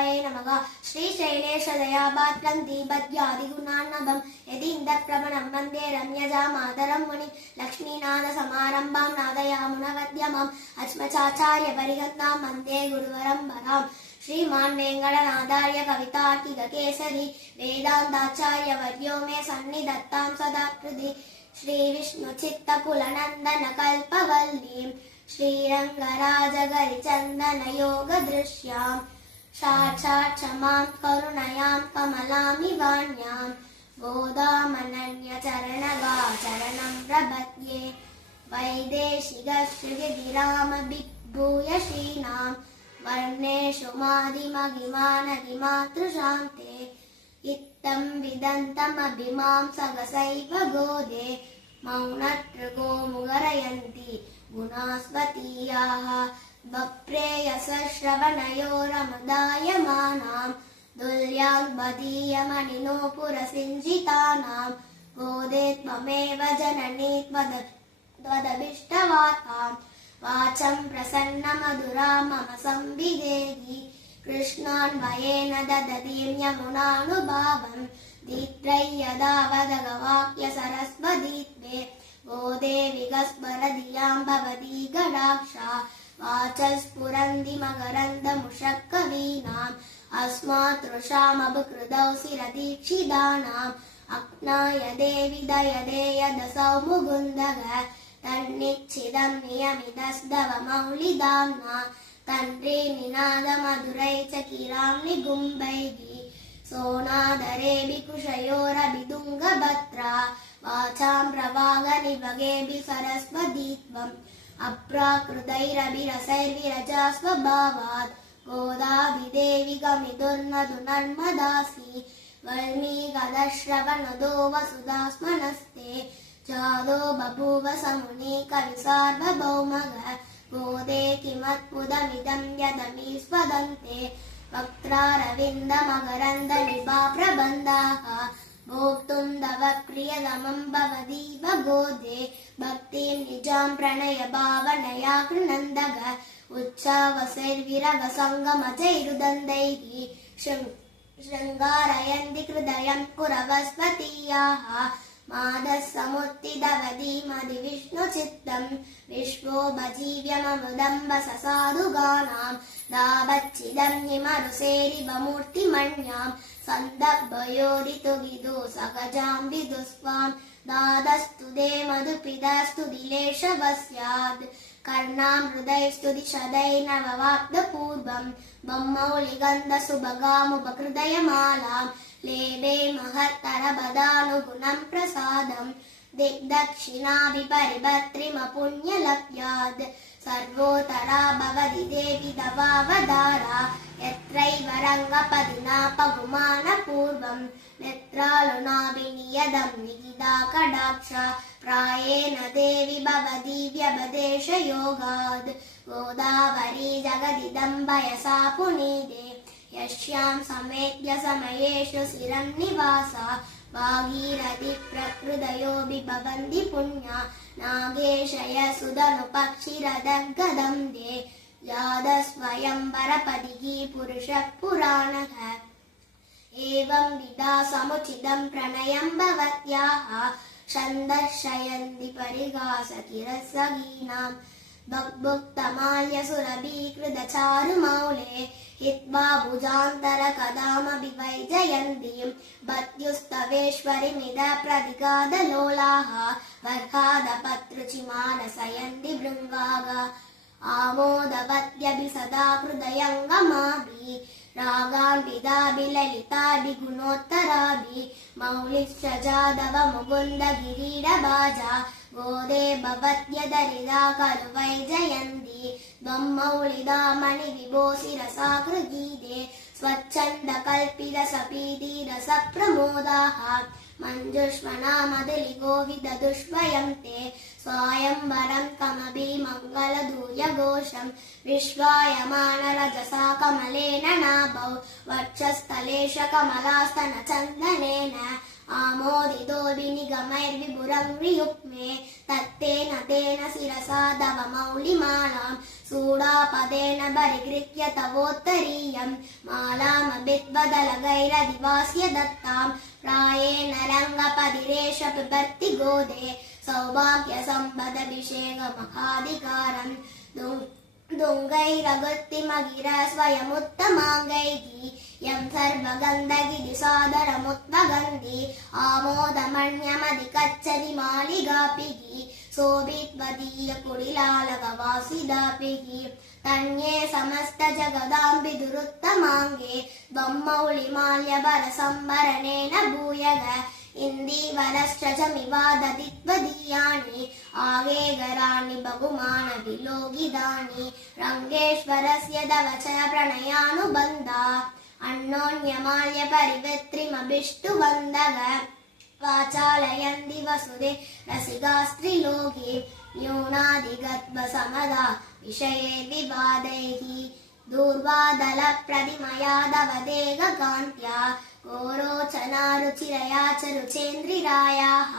गोविन्दाय नमः। श्रीशैलेशदयापात्रं दीपद्यादिगुणार्णवं यदीन्द्रप्रभणं वन्दे रम्यजामातरं मुनिं लक्ष्मीनाथसमारम्भां नादयामुनमध्यमाम् अस्मचाचार्यपर्यन्तां वन्दे गुरुपरम्पराम्। श्रीमान् वेङ्कटनाथार्य कवितार्किककेसरी वेदान्ताचार्यवर्यो मे सन्निधत्तां सदा हृदि। श्रीविष्णुचित्तकुलनन्दनकल्पवल्लीं श्रीरङ्गराजगरिचन्दनयोगदृश्यां साक्षात् क्षमां करुणयां कमलामिवाण्यां गोदामनन्यचरणगाचरणं प्रपद्ये। वैदेशिकश्रीगिरिरामभिभूयसीनां वर्णेषु मादिमगिमानगिमातृशान्ते इत्थं विदन्तमभिमां सगसैव गोदे मौनतृगो मुगरयन्ति गुणास्वतीयाः वप्रेयसश्रवणयोरमुदायमानां दुर्यान्मदीयमणिनोपुरसिञ्जितानां गोदे त्वमेव जननी त्वदभीष्टवातां वाचं प्रसन्नमधुरां मम संविदेहि। कृष्णान्वयेन ददतीं यमुनानुभावं दीत्रै यदा वदगवाक्य सरस्वतीत्वे गोदे विगस्वरधियां भवती गडाक्षा वाचस्फुरन्ति मकरन्दमुषःकवीनाम् अस्मातृषामभिकृतौ शिरदीक्षितानाम् अग्नाय देवि दयदे यदसौ मुकुन्दः तन्निच्छिदं नियमितस्तव मौलिदाम्ना तन्त्री निनादमधुरै च किरां निगुम्भैः सोनादरेऽपि कुशयोरभितुङ्गभद्रा वाचां प्रवागनिभगेऽपि सरस्वती त्वम् अप्राकृतैरभिरसैर्विरजा स्वभावात् गोदाभिदेवि गमितुर्नतु नर्मदासि वल्मीकदश्रवणदो वसुधास्मनस्ते जादो बभूव समुनि कविसार्वभौमः गोदे किमद्भुतमिदं यदमीस्वदन्ते वक्त्रारविन्दमकरन्दनिभा प्रबन्धाः भोक्तुं तव प्रियतमं भवतीव गोदे भक्तिं निजां प्रणय भावनया कृणन्दः उच्चावसैर्विरगसङ्गमजैरुदन्दैः शृङ्गारयन्ति हृदयं कुरवस्वतीयाः मादः समुत्थितवतीमधिविष्णुचित्तं विश्वो भजीव्यममृदम्ब ससाधुगानां दावच्चिदं निमरुसेरिवमूर्तिमण्यां सन्दर्भयोदितु विदु सकजां विदुस्वां दादस्तुदे मधुपिदस्तु दिलेशवस्यात् कर्णां हृदयस्तुतिशदैर्नववाप्तपूर्वं ब्रह्मौलिगन्धसुभगामुपहृदयमालां लेभे महत्तरपदानुगुणं प्रसादं दिग्दक्षिणाभिपरिभद्रिमपुण्यलभ्यात् सर्वोत्तरा भवति देवि तवावतारा यत्रैव रङ्गपदिना पगुमानपूर्वं नेत्रालुनाभिनियतं निगिदा कटाक्षा प्रायेण देवि भवति व्यपदेशयोगात् गोदावरी जगदिदं वयसा पुनीते यस्यां समेत्य समयेषु शिरं निवासा भागीरथि प्रकृतयोऽपि भवन्ति पुण्या नागेशय सुधनुपक्षिरदगदं दे जातस्वयं वरपदिः पुरुषः पुराणः एवं विधा समुचितं प्रणयं भवत्याः सन्दर्शयन्ति परिहासकिरसगीनां भक्भुक्तमाल्यसुरभीकृतचारुमौले हित्वा भुजान्तरकदामपि वैजयन्तीं पत्युस्तवेश्वरीमिद प्रतिगादलोलाः वर्हादपत्रुचिमानसयन्ति भृङ्गागा आमोदवत्यपि सदा हृदयङ्गमाभि रागान्विताभिललिताभि गुणोत्तराभि मौलिश्च जादव मुकुन्दगिरीडबाजा गोदे भवत्यदरिदा खलु वैजयन्ती त्वं मौलिदा मणिविभो शिरसाकृगीते स्वच्छन्दकल्पितसपीतिरसप्रमोदाः मञ्जुष्वनामदलिगो विदधुष्वयं ते स्वायंवरं कमपि मङ्गलधूयघोषं विश्वायमानरजसा कमलेन नाभौ वक्षस्थलेश कमलास्तनचन्दनेन आमोदितो विनिगमैर्विभुरङ्घ्रियुग्मे तत्तेन तेन शिरसा तव मौलिमालां सूडापदेन परिगृह्य तवोत्तरीयं मालामभिद्वदलगैरधिवास्य दत्तां प्रायेण रङ्गपदिरेष पिबर्ति गोदे सौभाग्यसम्पदभिषेकमहाधिकारं दुङ्गैरगुत्तिमगिर स्वयमुत्तमाङ्गैः यं सर्वगन्धगिरिसादरमुत्वगन्धि आमोदमन्यमधिकच्छति मालिगापिः शोभित्वदीयकुडिलालकवासिदापिः तन्ये समस्तजगदाम्बिदुरुत्तमाङ्गे त्वम्मौलिमाल्यभरसम्भरणेन भूयः इन्दीवरश्च च मिवादति त्वदीयानि आवेगराणि बहुमानविलोकितानि रङ्गेश्वरस्य तव च प्रणयानुबन्धा अन्योन्यमाल्य परिवृत्रिमभिष्टुवन्दः वाचालयन्ति वसुदे रसिकास्त्रिलोके न्यूनाधिगत्वसमदा विषये विवादैः दूर्वादलप्रतिमया दवदेगकान्त्या गोरोचनारुचिरया च रुचेन्द्रिरायाः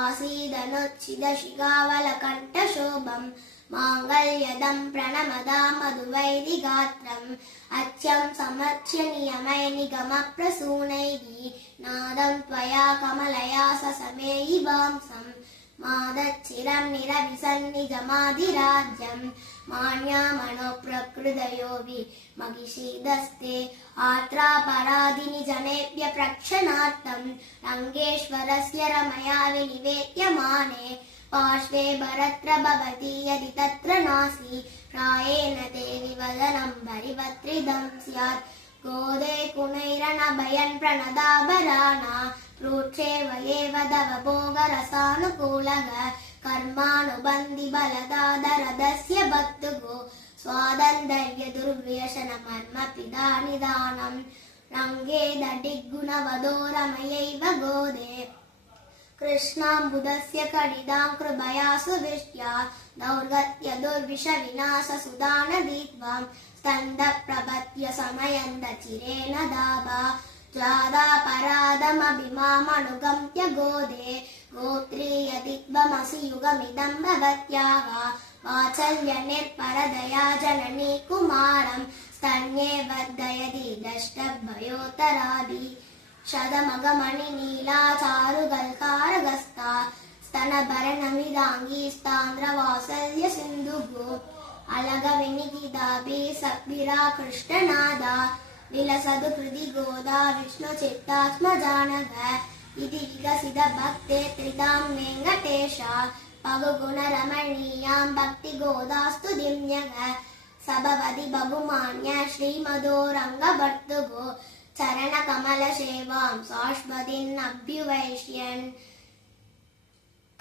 आसीदनुच्छिदशिखावलकण्ठशोभम् माङ्गल्यदं प्रणमदा मधुवैदिगात्रम् अच्छं समर्च्य नियमै निगमप्रसूनैः नादं त्वया कमलया ससमेयिवांसम् मादच्चिरं निरविसन्निजमाधिराज्यम् मान्यामणोप्रकृतयो महिषीदस्ते आत्रापराधिनि जनेभ्य प्रक्षणार्थं रङ्गेश्वरस्य रमया विनिवेद्यमाने पार्श्वे भरत्र भवति यदि तत्र नासि प्रायेण ते विवदनं परिवत्रिदं स्यात् गोदे कुणैरनभयन् प्रणदाभराणा प्रोक्षेव एव तव भोगरसानुकूलः कर्मानुबन्धि बलदादरदस्य भक्तुः स्वादन्तर्य दुर्व्यसनमर्मपिदा निदानम् रङ्गे दडिगुणवदो रमयैव गोदे कृष्णाम्बुदस्य कडिदां कृपया सुविष्ट्या दौर्गत्य दुर्विषविनाश सुदानदीत्वां स्तन्दप्रपत्य समयन्त चिरेण दाभा जादापराधमभिमामनुगम्य गोदे गोत्रीयदिग्वमसि युगमिदं भवत्याः वात्सल्यनिर्परदया जननी कुमारं स्तन्ये वर्धयति दष्टभयोतरादि शतमगमणिनीलाचारुगल्कारगस्ता स्तनभरणमिदाङ्गी स्तान्द्रवासल्य सिन्धुः अलगविनिगिदाभि सद्भिरा कृष्णनादा विलसतु हृदि गोदा विष्णुचित्तात्मजानः इति विकसितभक्ते त्रितां वेङ्कटेशा पगुगुणरमणीयां भक्तिगोदास्तु दिव्यः सबवति बहुमान्य श्रीमदो रङ्गभर्तुः चरणकमलसेवां शाश्वतीन्नभ्युवैष्यन्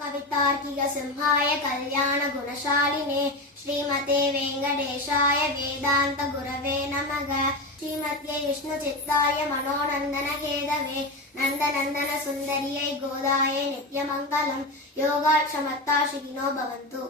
कवितार्किकसिंहाय कल्याणगुणशालिने श्रीमते वेङ्कटेशाय वेदान्तगुरवे नमः श्रीमत्यै विष्णुचित्ताय मनोनन्दनहेदवे नन्दनन्दनसुन्दर्यै गोदायै नित्यमङ्गलं योगाक्षमत्ता शिखिनो भवन्तु।